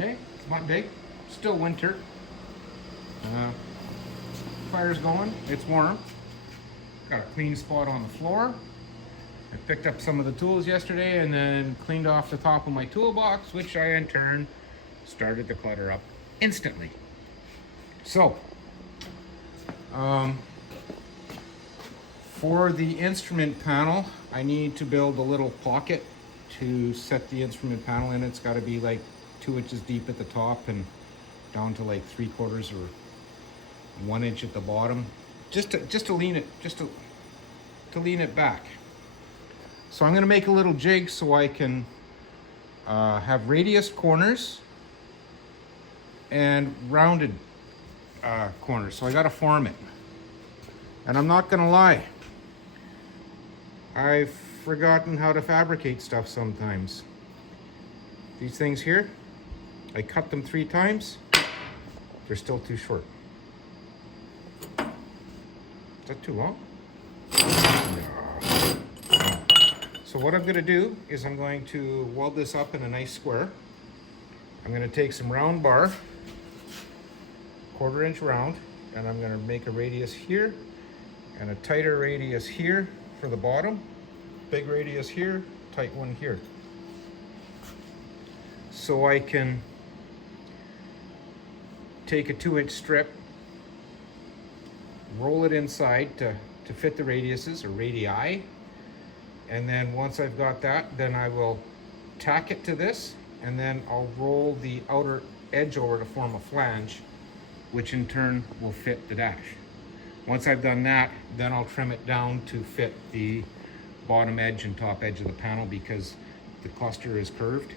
Okay, it's not big, still winter. Fire's going, it's warm. Got a clean spot on the floor. I picked up some of the tools yesterday and then cleaned off the top of my toolbox, which I in turn started to clutter up instantly. So, for the instrument panel, I need to build a little pocket to set the instrument panel in. It's got to be like 2 inches deep at the top and down to like 3/4 or 1 inch at the bottom, just to lean it, to lean it back. So I'm going to make a little jig so I can have radius corners and rounded corners. So I got to form it. And I'm not going to lie, I've forgotten how to fabricate stuff sometimes. These things here, I cut them 3 times. They're still too short. Is that too long? No. So what I'm going to do is I'm going to weld this up in a nice square. I'm going to take some round bar, 1/4 inch round, and I'm going to make a radius here and a tighter radius here for the bottom, big radius here, tight one here. So I can take a 2-inch strip, roll it inside to fit the radiuses or radii, and then once I've got that, then I will tack it to this, and then I'll roll the outer edge over to form a flange, which in turn will fit the dash. Once I've done that, then I'll trim it down to fit the bottom edge and top edge of the panel because the cluster is curved.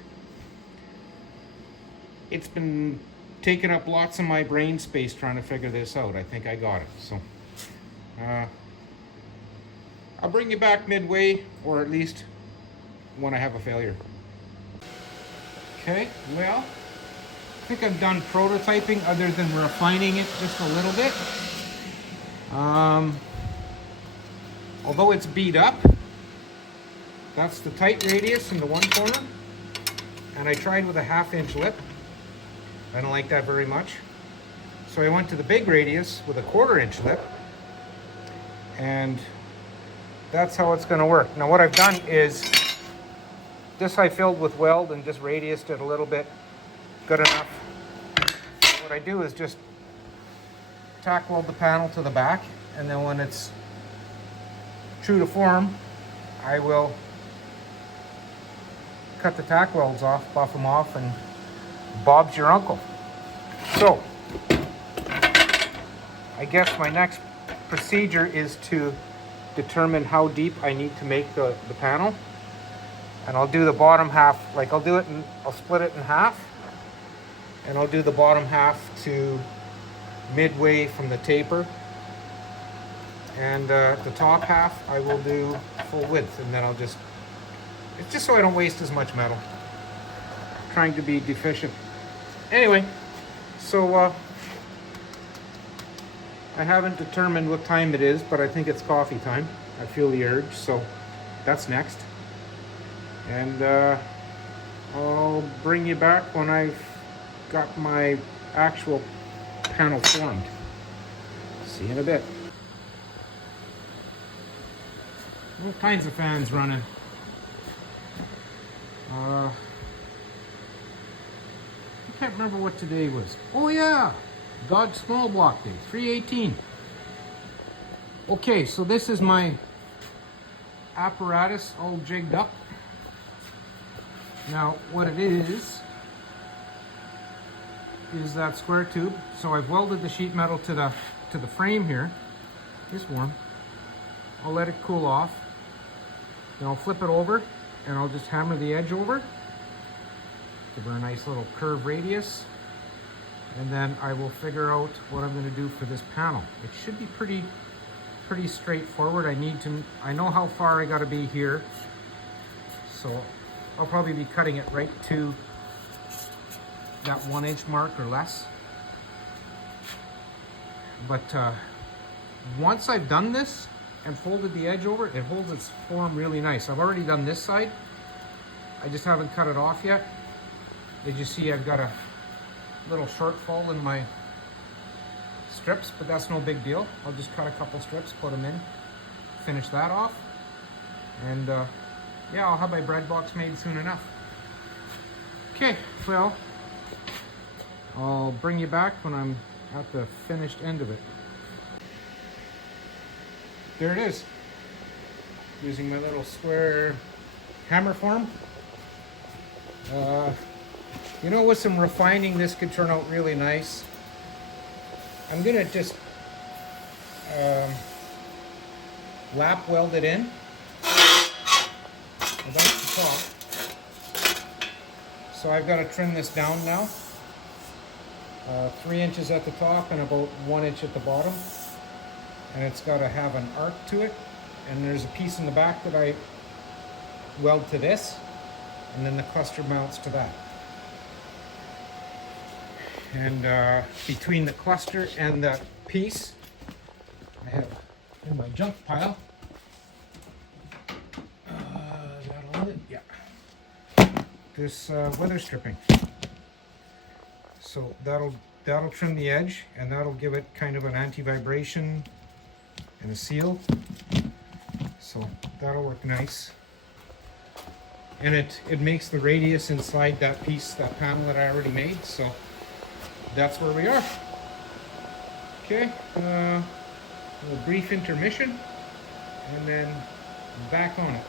It's been taking up lots of my brain space trying to figure this out. I think I got it. So I'll bring you back midway, or at least when I have a failure. Okay, well, I think I'm done prototyping other than refining it just a little bit. Although it's beat up, that's the tight radius in the one corner, and I tried with a 1/2 inch lip. I don't like that very much. So I went to the big radius with a 1/4 inch lip, and that's how it's going to work. Now what I've done is this I filled with weld and just radiused it a little bit, good enough. What I do is just tack weld the panel to the back, and then when it's true to form, I will cut the tack welds off, buff them off, and Bob's your uncle. So I guess my next procedure is to determine how deep I need to make the panel, and I'll do the bottom half, like I'll split it in half, and I'll do the bottom half to midway from the taper, and the top half I will do full width, and then it's just so I don't waste as much metal. I'm trying to be efficient. Anyway, so I haven't determined what time it is, but I think it's coffee time. I feel the urge, so that's next. And I'll bring you back when I've got my actual panel formed. See you in a bit. All kinds of fans running. I can't remember what today was. Oh yeah, Dodge Small Block Day, 3/18. Okay, so this is my apparatus all jigged up. Now what it is that square tube. So I've welded the sheet metal to the frame here. It's warm. I'll let it cool off. Then I'll flip it over and I'll just hammer the edge over. Give her a nice little curve radius. And then I will figure out what I'm going to do for this panel. It should be pretty straightforward. I know how far I got to be here. So I'll probably be cutting it right to that 1 inch mark or less. But once I've done this and folded the edge over, it holds its form really nice. I've already done this side. I just haven't cut it off yet. As you see, I've got a little shortfall in my strips, but that's no big deal. I'll just cut a couple strips, put them in, finish that off, and yeah, I'll have my bread box made soon enough. Okay, well, I'll bring you back when I'm at the finished end of it. There it is. Using my little square hammer form. You know, with some refining, this could turn out really nice. I'm gonna just lap weld it in about the top. So I've got to trim this down now. 3 inches at the top and about 1 inch at the bottom. And it's got to have an arc to it. And there's a piece in the back that I weld to this. And then the cluster mounts to that. And between the cluster and the piece, I have in my junk pile. Is that all in it? Yeah. This weather stripping. So that'll trim the edge, and that'll give it kind of an anti-vibration and a seal. So that'll work nice. And it makes the radius inside that piece, that panel that I already made. So that's where we are. Okay, a brief intermission, and then back on it.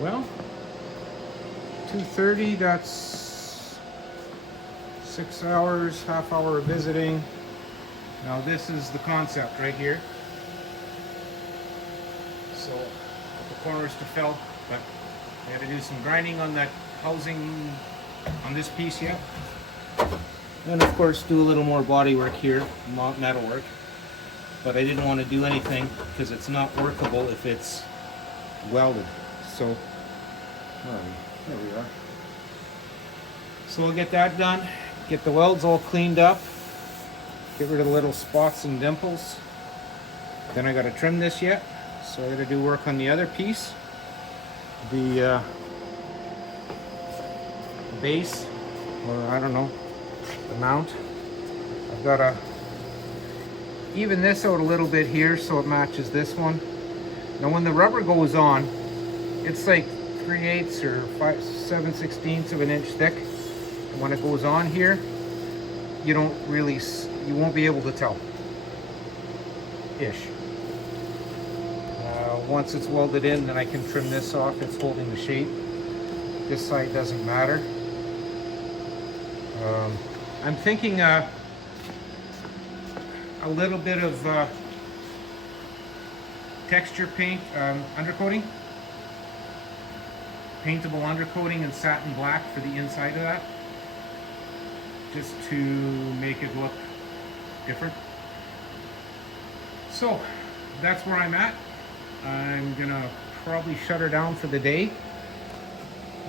Well, 2:30, that's 6 hours, half hour of visiting. Now this is the concept right here. So the corners to fill, but I had to do some grinding on that housing on this piece yet. And of course do a little more body work here, not metal work. But I didn't want to do anything because it's not workable if it's welded. So, there we are. So I'll get that done, get the welds all cleaned up, get rid of the little spots and dimples. Then I got to trim this yet, so I got to do work on the other piece, the base, or I don't know, the mount. I've got to even this out a little bit here so it matches this one. Now when the rubber goes on, it's like 3/8 or 7/16 of an inch thick. And when it goes on here, you won't be able to tell. Ish. Once it's welded in, then I can trim this off. It's holding the shape. This side doesn't matter. I'm thinking a little bit of texture paint, undercoating. Paintable undercoating and satin black for the inside of that. Just to make it look different. So, that's where I'm at. I'm gonna probably shut her down for the day.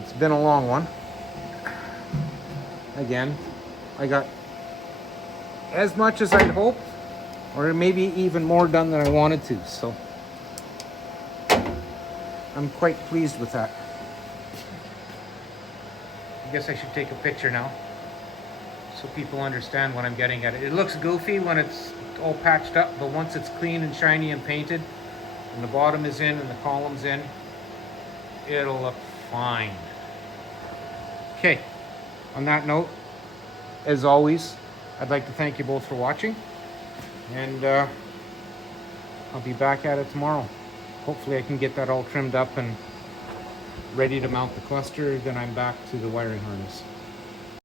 It's been a long one. Again, I got as much as I'd hoped, or maybe even more done than I wanted to, so I'm quite pleased with that. I guess I should take a picture now so people understand what I'm getting at. It looks goofy when it's all patched up, but once it's clean and shiny and painted, and the bottom is in and the column's in, it'll look fine. Okay, on that note, as always, I'd like to thank you both for watching, and I'll be back at it tomorrow. Hopefully I can get that all trimmed up and ready to mount the cluster, then I'm back to the wiring harness.